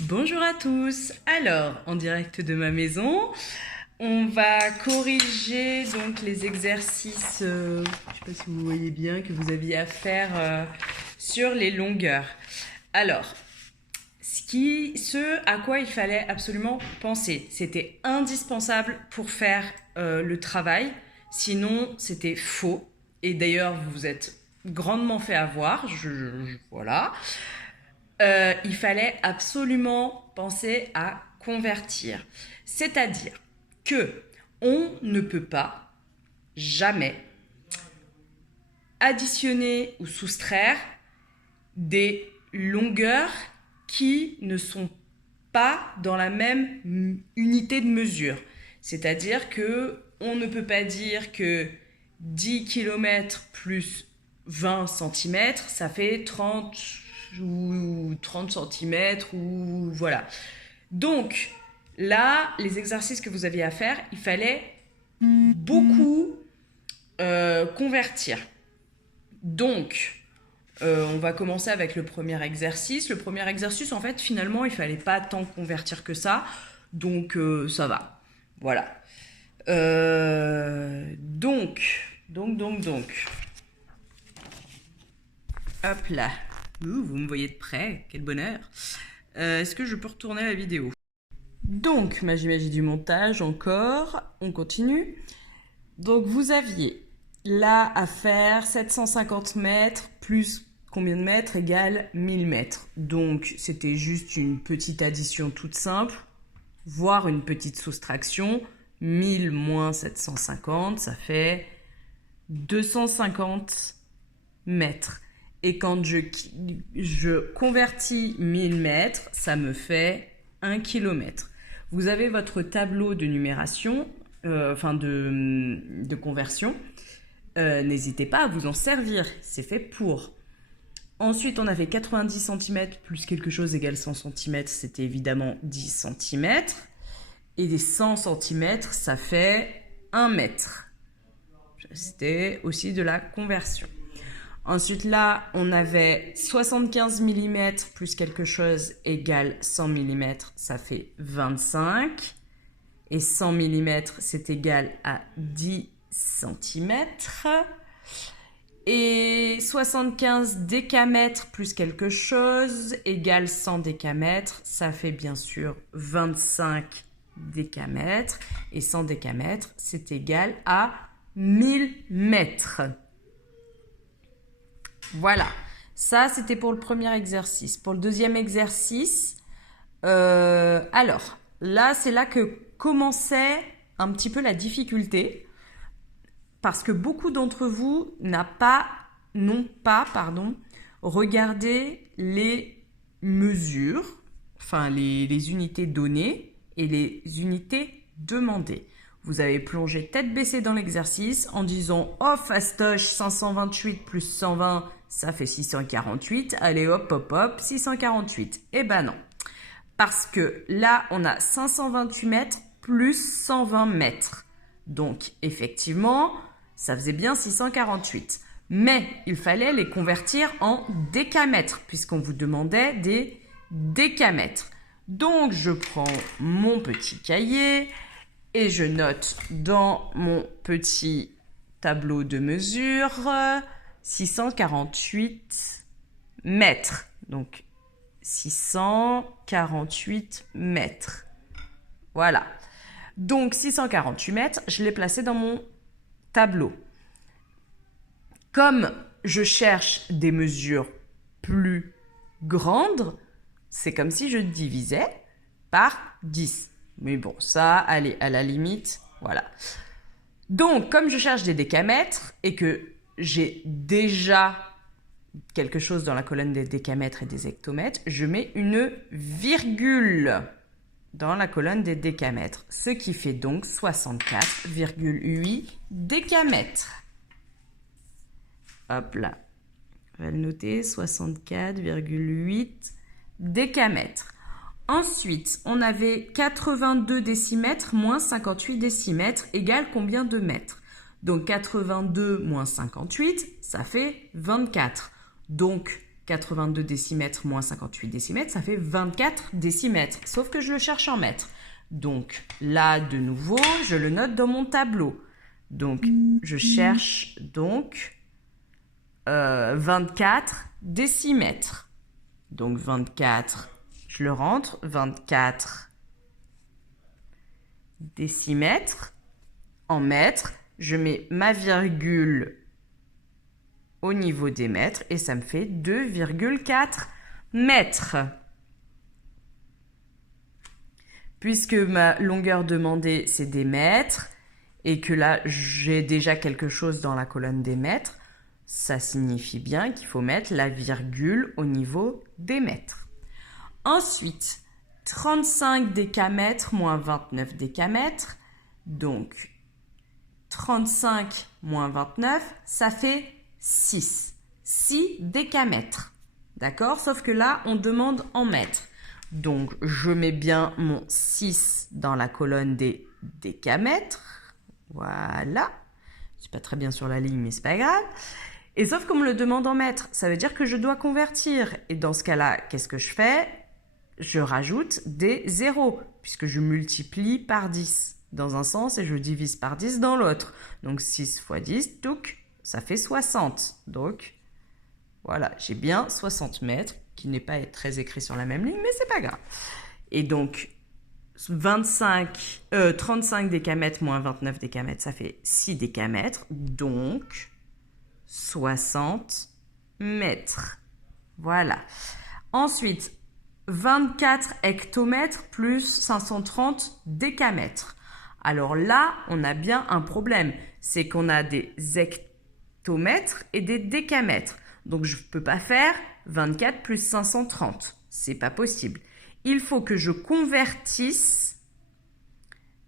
Bonjour à tous. Alors, en direct de ma maison, on va corriger donc les exercices, je ne sais pas si vous voyez bien, que vous aviez à faire sur les longueurs. Alors, ce à quoi il fallait absolument penser, c'était indispensable pour faire le travail, sinon c'était faux. Et d'ailleurs, vous vous êtes grandement fait avoir, voilà. Il fallait absolument penser à convertir. C'est-à-dire que on ne peut pas jamais additionner ou soustraire des longueurs qui ne sont pas dans la même unité de mesure. C'est-à-dire que on ne peut pas dire que 10 km plus 20 cm, ça fait 30 ou 30 cm ou voilà. Donc là, les exercices que vous aviez à faire, il fallait beaucoup convertir. Donc, on va commencer avec le premier exercice. Le premier exercice, en fait, finalement, il fallait pas tant convertir que ça. Donc, ça va. Voilà. Donc. Hop là. Vous me voyez de près. Quel bonheur. Est-ce que je peux retourner la vidéo? Donc, magie du montage encore. On continue. Donc, vous aviez là à faire 750 mètres plus combien de mètres égale 1000 mètres. Donc, c'était juste une petite addition toute simple, voire une petite soustraction. 1000 moins 750, ça fait 250 mètres. Et quand je convertis 1000 mètres, ça me fait 1 km. Vous avez votre tableau de numération, de conversion. N'hésitez pas à vous en servir, c'est fait pour. Ensuite, on avait 90 cm plus quelque chose égale 100 cm, c'était évidemment 10 cm. Et des 100 cm, ça fait 1 mètre. C'était aussi de la conversion. Ensuite, là, on avait 75 mm plus quelque chose égale 100 mm, ça fait 25. Et 100 mm, c'est égal à 10 cm. Et 75 décamètres plus quelque chose égale 100 décamètres, ça fait bien sûr 25 décamètres. Et 100 décamètres, c'est égal à 1000 mètres. Voilà, ça c'était pour le premier exercice. Pour le deuxième exercice, alors là c'est là que commençait un petit peu la difficulté parce que beaucoup d'entre vous n'ont pas regardé les mesures, enfin les unités données et les unités demandées. Vous avez plongé tête baissée dans l'exercice en disant « Oh, fastoche, 528 plus 120, ça fait 648. Allez, hop, 648. » Eh ben non. Parce que là, on a 528 mètres plus 120 mètres. Donc, effectivement, ça faisait bien 648. Mais il fallait les convertir en décamètres, puisqu'on vous demandait des décamètres. Donc, je prends mon petit cahier et je note dans mon petit tableau de mesure 648 mètres. Donc, 648 mètres. Voilà. Donc, 648 mètres, je l'ai placé dans mon tableau. Comme je cherche des mesures plus grandes, c'est comme si je divisais par 10. Mais bon, ça, allez, à la limite, voilà. Donc, comme je cherche des décamètres et que j'ai déjà quelque chose dans la colonne des décamètres et des hectomètres, je mets une virgule dans la colonne des décamètres, ce qui fait donc 64,8 décamètres. Hop là, on va le noter, 64,8 décamètres. Ensuite, on avait 82 décimètres moins 58 décimètres égale combien de mètres? Donc 82 moins 58, ça fait 24. Donc 82 décimètres moins 58 décimètres, ça fait 24 décimètres. Sauf que je le cherche en mètres. Donc là, de nouveau, je le note dans mon tableau. Donc, je cherche donc 24 décimètres. Donc 24, je le rentre, 24 décimètres en mètres. Je mets ma virgule au niveau des mètres et ça me fait 2,4 mètres. Puisque ma longueur demandée, c'est des mètres et que là, j'ai déjà quelque chose dans la colonne des mètres, ça signifie bien qu'il faut mettre la virgule au niveau des mètres. Ensuite, 35 décamètres moins 29 décamètres. Donc, 35 moins 29, ça fait 6. 6 décamètres. D'accord? Sauf que là, on demande en mètres. Donc, je mets bien mon 6 dans la colonne des décamètres. Voilà. Je suis pas très bien sur la ligne, mais c'est pas grave. Et sauf qu'on me le demande en mètres, ça veut dire que je dois convertir. Et dans ce cas-là, qu'est-ce que je fais? Je rajoute des zéros, puisque je multiplie par 10 dans un sens et je divise par 10 dans l'autre. Donc 6 fois 10, touc, ça fait 60. Donc voilà, j'ai bien 60 mètres, qui n'est pas très écrit sur la même ligne, mais c'est pas grave. Et donc 35 décamètres moins 29 décamètres, ça fait 6 décamètres, donc 60 mètres. Voilà. Ensuite, 24 hectomètres plus 530 décamètres. Alors là, on a bien un problème. C'est qu'on a des hectomètres et des décamètres. Donc, je ne peux pas faire 24 plus 530. C'est pas possible. Il faut que je convertisse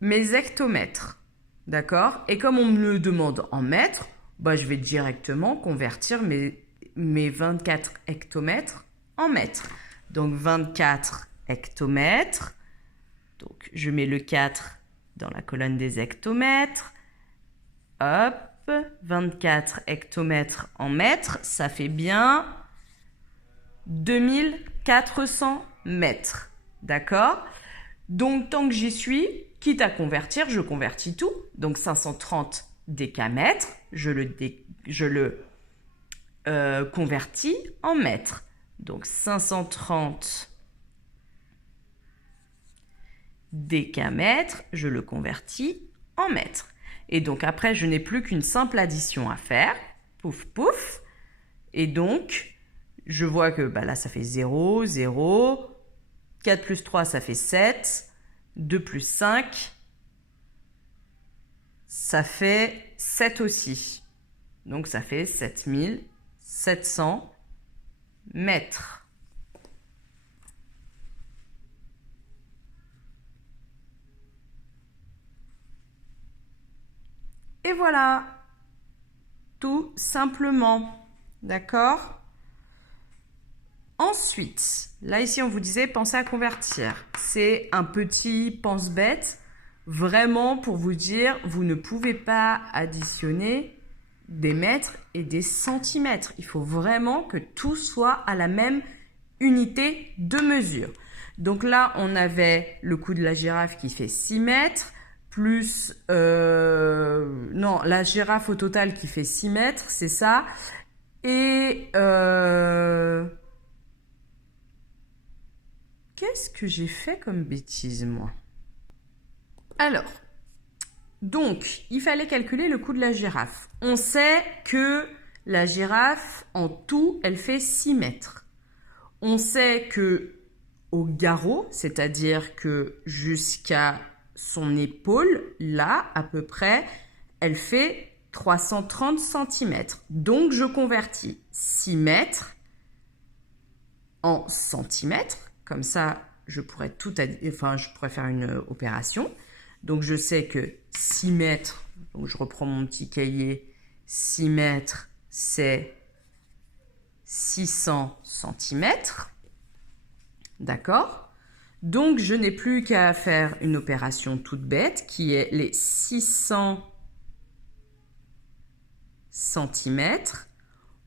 mes hectomètres. D'accord? Et comme on me le demande en mètres, bah, je vais directement convertir mes 24 hectomètres en mètres. Donc 24 hectomètres. Donc je mets le 4 dans la colonne des hectomètres. Hop, 24 hectomètres en mètres, ça fait bien 2400 mètres. D'accord? Donc tant que j'y suis, quitte à convertir, je convertis tout. Donc 530 décamètres, je le convertis en mètres. Donc 530 décamètres, je le convertis en mètres. Et donc après, je n'ai plus qu'une simple addition à faire. Pouf, pouf. Et donc, je vois que bah là, ça fait 0, 0. 4 plus 3, ça fait 7. 2 plus 5, ça fait 7 aussi. Donc ça fait 7700 mètres. Et voilà, tout simplement, d'accord? Ensuite, là ici on vous disait pensez à convertir. C'est un petit pense-bête, vraiment pour vous dire, vous ne pouvez pas additionner des mètres et des centimètres. Il faut vraiment que tout soit à la même unité de mesure. Donc là, on avait le cou de la girafe qui fait 6 mètres, plus... non, la girafe au total qui fait 6 mètres, c'est ça. Et... qu'est-ce que j'ai fait comme bêtise, moi? Alors... donc, il fallait calculer le coût de la girafe. On sait que la girafe, en tout, elle fait 6 mètres. On sait que au garrot, c'est-à-dire que jusqu'à son épaule, là, à peu près, elle fait 330 cm. Donc, je convertis 6 mètres en centimètres. Comme ça, je pourrais je pourrais faire une opération. Donc, je sais que 6 mètres, donc je reprends mon petit cahier, 6 mètres, c'est 600 centimètres. D'accord? Donc, je n'ai plus qu'à faire une opération toute bête qui est les 600 centimètres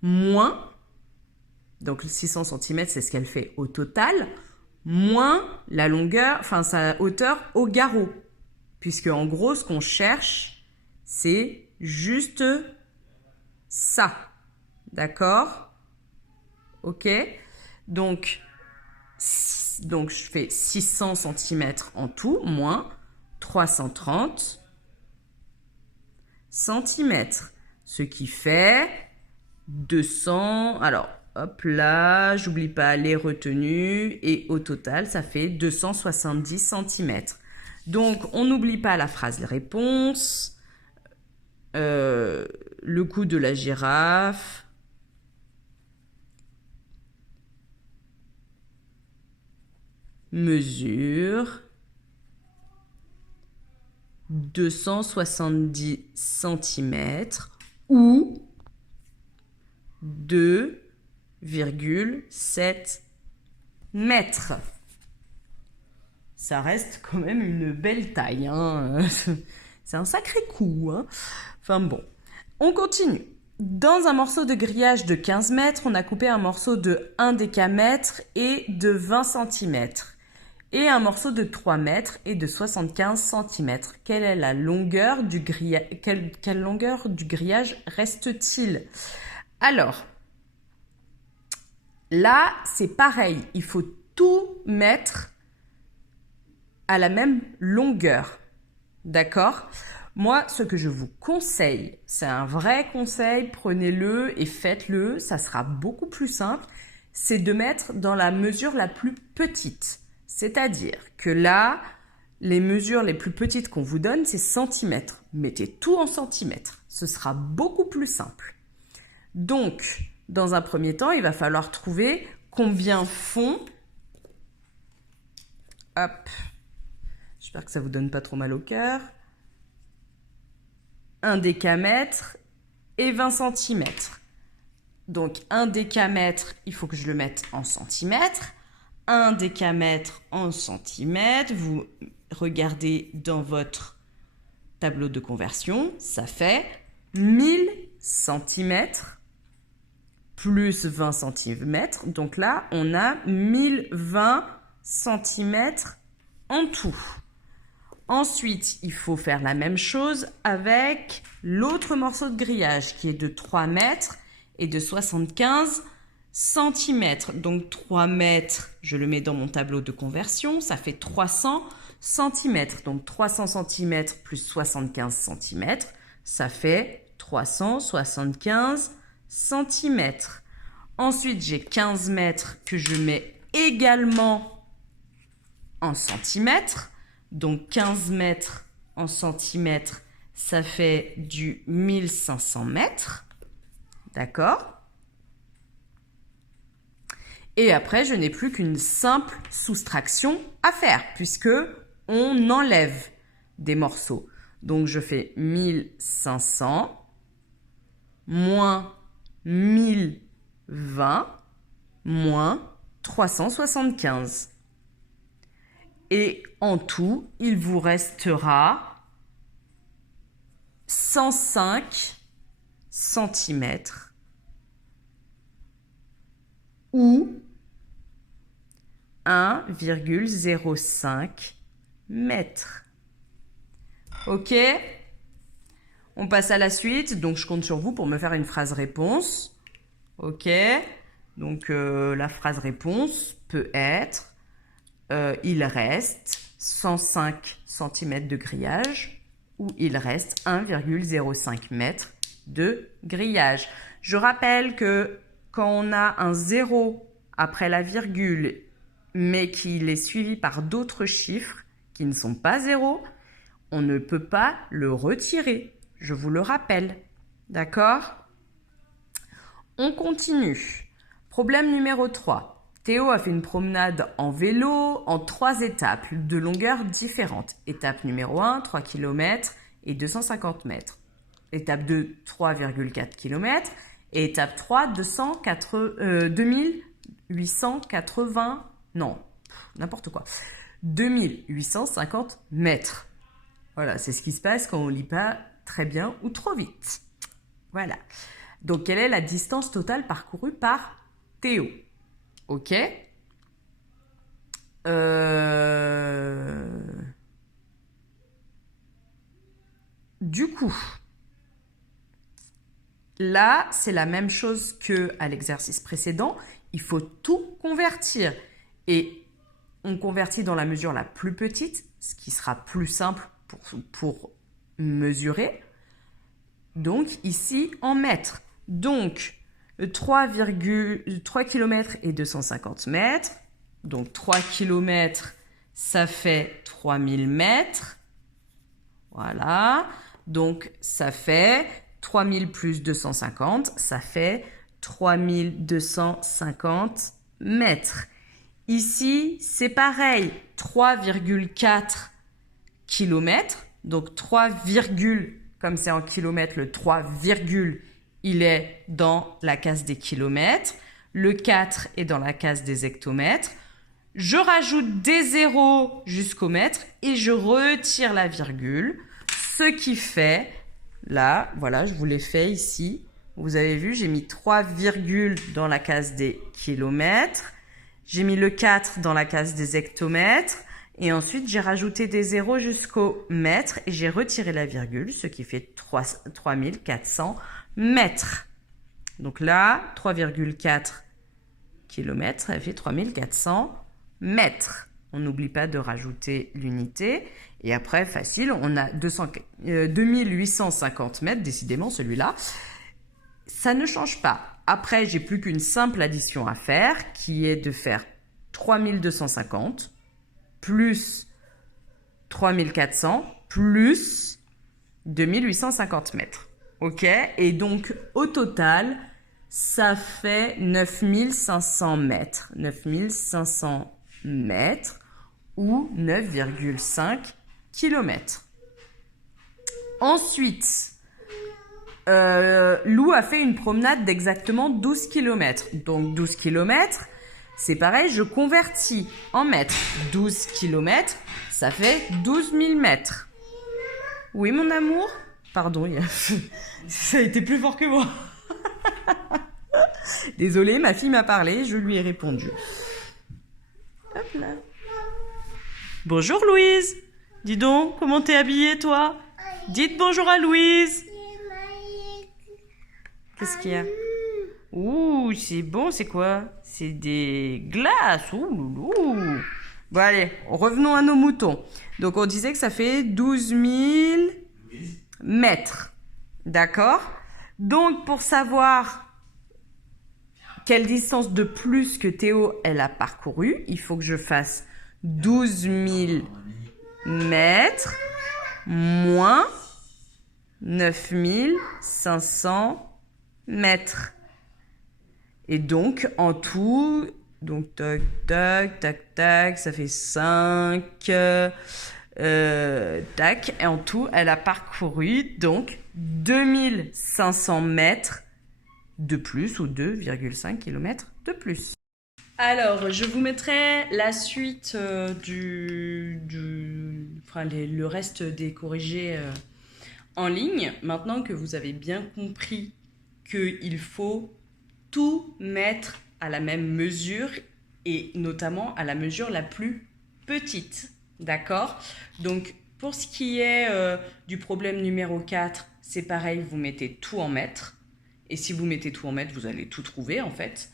moins, Donc 600 cm, c'est ce qu'elle fait au total, moins la longueur, enfin sa hauteur au garrot. Puisque en gros, ce qu'on cherche, c'est juste ça. D'accord? Ok? Donc, je fais 600 cm en tout, moins 330 cm. Ce qui fait 200... Alors, hop là, j'oublie pas les retenues. Et au total, ça fait 270 cm. Donc, on n'oublie pas la phrase réponse. Le cou de la girafe. Mesure 270 cm ou 2,7 mètres. Ça reste quand même une belle taille, hein. C'est un sacré coup, hein. Enfin bon, on continue. Dans un morceau de grillage de 15 mètres, on a coupé un morceau de 1 décamètre et de 20 cm. Et un morceau de 3 mètres et de 75 cm. Quelle est la longueur du grillage? Quelle longueur du grillage reste-t-il? Alors, là, c'est pareil. Il faut tout mettre à la même longueur. D'accord? Moi, ce que je vous conseille, c'est un vrai conseil, prenez-le et faites-le, ça sera beaucoup plus simple, c'est de mettre dans la mesure la plus petite. C'est-à-dire que là, les mesures les plus petites qu'on vous donne, c'est centimètres. Mettez tout en centimètres, ce sera beaucoup plus simple. Donc, dans un premier temps, il va falloir trouver combien font... Hop, j'espère que ça ne vous donne pas trop mal au cœur. 1 décamètre et 20 cm. Donc 1 décamètre, il faut que je le mette en centimètres. 1 décamètre en centimètres. Vous regardez dans votre tableau de conversion, ça fait 1000 cm plus 20 cm. Donc là, on a 1020 cm en tout. Ensuite, il faut faire la même chose avec l'autre morceau de grillage qui est de 3 mètres et de 75 cm. Donc 3 mètres, je le mets dans mon tableau de conversion, ça fait 300 cm. Donc 300 cm plus 75 cm, ça fait 375 cm. Ensuite, j'ai 15 mètres que je mets également en centimètres. Donc 15 mètres en centimètres, ça fait du 1500 mètres. D'accord? Et après, je n'ai plus qu'une simple soustraction à faire puisque on enlève des morceaux. Donc je fais 1500 moins 1020 moins 375. Et en tout, il vous restera 105 cm ou 1,05 mètres. Ok? On passe à la suite. Donc, je compte sur vous pour me faire une phrase réponse. Ok? Donc, la phrase réponse peut être il reste 105 cm de grillage ou il reste 1,05 m de grillage. Je rappelle que quand on a un 0 après la virgule, mais qu'il est suivi par d'autres chiffres qui ne sont pas 0, on ne peut pas le retirer. Je vous le rappelle. D'accord? On continue. Problème numéro 3. Théo a fait une promenade en vélo en 3 étapes de longueurs différentes. Étape numéro 1, 3 km et 250 mètres. Étape 2, 3,4 km. Et étape 3, 2880... Non, n'importe quoi. 2850 mètres. Voilà, c'est ce qui se passe quand on ne lit pas très bien ou trop vite. Voilà. Donc, quelle est la distance totale parcourue par Théo. Ok? Du coup, là, c'est la même chose qu'à l'exercice précédent. Il faut tout convertir. Et on convertit dans la mesure la plus petite, ce qui sera plus simple pour mesurer. Donc, ici, en mètres. Donc, 3 km et 250 mètres. Donc, 3 km, ça fait 3000 mètres. Voilà. Donc, ça fait 3000 plus 250, ça fait 3250 mètres. Ici, c'est pareil, 3,4 km. Donc, 3, comme c'est en kilomètres, le 3, il est dans la case des kilomètres. Le 4 est dans la case des hectomètres. Je rajoute des zéros jusqu'au mètre et je retire la virgule. Ce qui fait, là, voilà, je vous l'ai fait ici. Vous avez vu, j'ai mis 3 virgules dans la case des kilomètres. J'ai mis le 4 dans la case des hectomètres. Et ensuite, j'ai rajouté des zéros jusqu'au mètre et j'ai retiré la virgule, ce qui fait 3400 mètres. Donc là, 3,4 km, ça fait 3400 mètres. On n'oublie pas de rajouter l'unité. Et après, facile, on a 2850 mètres, décidément celui-là. Ça ne change pas. Après, j'ai plus qu'une simple addition à faire, qui est de faire 3250 plus 3400 plus 2850 mètres. Ok? Et donc, au total, ça fait 9500 mètres. 9500 mètres ou 9,5 km. Ensuite, Lou a fait une promenade d'exactement 12 km. Donc 12 km, c'est pareil, je convertis en mètres. 12 km, ça fait 12 000 mètres. Oui, mon amour? Pardon, ça a été plus fort que moi. Désolée, ma fille m'a parlé, je lui ai répondu. Hop là. Bonjour Louise. Dis donc, comment t'es habillée toi? Dites bonjour à Louise. Qu'est-ce qu'il y a? Ouh, c'est bon, c'est quoi? C'est des glaces. Ouh, loulou. Bon, allez, revenons à nos moutons. Donc, on disait que ça fait 12 000 mètres. D'accord? Donc, pour savoir quelle distance de plus que Théo, elle a parcouru, il faut que je fasse 12 000 mètres moins 9 500 mètres. Et donc, en tout, donc tac, tac, tac, tac, ça fait 5, tac, et en tout, elle a parcouru donc 2500 mètres de plus, ou 2,5 km de plus. Alors, je vous mettrai la suite le reste des corrigés en ligne. Maintenant que vous avez bien compris qu'il faut tout mettre à la même mesure et notamment à la mesure la plus petite. D'accord? Donc, pour ce qui est du problème numéro 4, c'est pareil, vous mettez tout en mètres. Et si vous mettez tout en mètres, vous allez tout trouver en fait.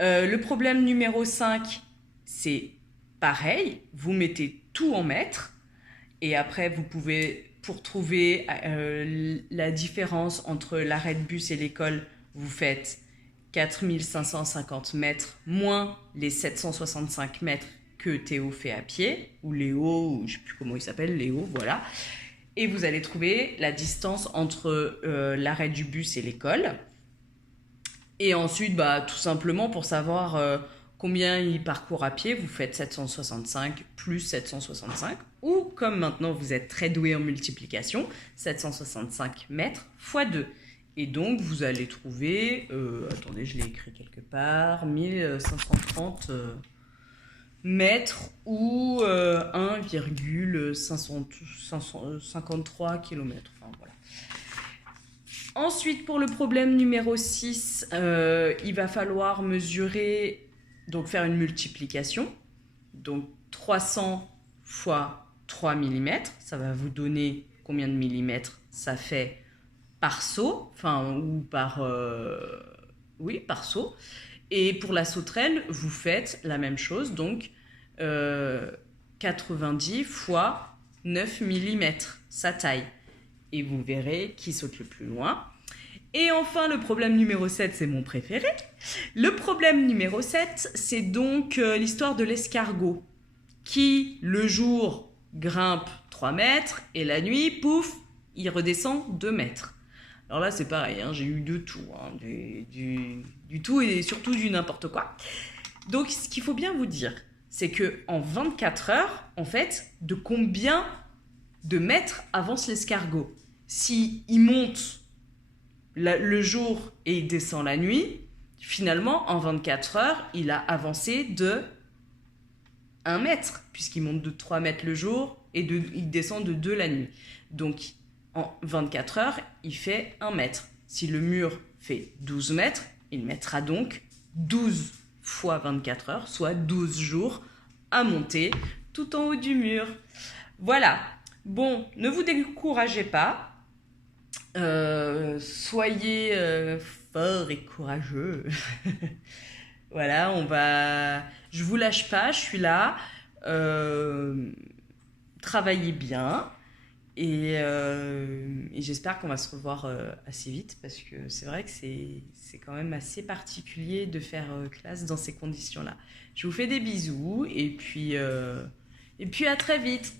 Le problème numéro 5, c'est pareil, vous mettez tout en mètres. Et après, vous pouvez, pour trouver la différence entre l'arrêt de bus et l'école, vous faites 4550 mètres moins les 765 mètres que Théo fait à pied, ou Léo, ou je ne sais plus comment il s'appelle, Léo, voilà. Et vous allez trouver la distance entre l'arrêt du bus et l'école. Et ensuite, tout simplement, pour savoir combien il parcourt à pied, vous faites 765 plus 765. Ou, comme maintenant vous êtes très doué en multiplication, 765 mètres fois 2. Et donc, vous allez trouver, attendez, je l'ai écrit quelque part, 1530 mètres ou 1,553 km. Enfin, voilà. Ensuite, pour le problème numéro 6, il va falloir mesurer, donc faire une multiplication. Donc 300 fois 3 mm, ça va vous donner combien de millimètres ça fait par seau, enfin, ou par... oui, par seau. Et pour la sauterelle, vous faites la même chose, donc 90 fois 9 mm, sa taille. Et vous verrez qui saute le plus loin. Et enfin, le problème numéro 7, c'est mon préféré. Le problème numéro 7, c'est donc l'histoire de l'escargot, qui, le jour, grimpe 3 mètres, et la nuit, pouf, il redescend 2 mètres. Alors là, c'est pareil, hein, j'ai eu de tout, hein, du tout et surtout du n'importe quoi. Donc, ce qu'il faut bien vous dire, c'est qu'en 24 heures, en fait, de combien de mètres avance l'escargot? Si il monte le jour et il descend la nuit, finalement, en 24 heures, il a avancé de 1 mètre, puisqu'il monte de 3 mètres le jour et il descend de 2 la nuit. Donc, en 24 heures, il fait 1 mètre. Si le mur fait 12 mètres, il mettra donc 12 fois 24 heures, soit 12 jours à monter tout en haut du mur. Voilà. Bon, ne vous découragez pas. Soyez forts et courageux. Voilà, je vous lâche pas, je suis là. Travaillez bien et j'espère qu'on va se revoir assez vite parce que c'est vrai que c'est quand même assez particulier de faire classe dans ces conditions-là. Je vous fais des bisous et puis à très vite.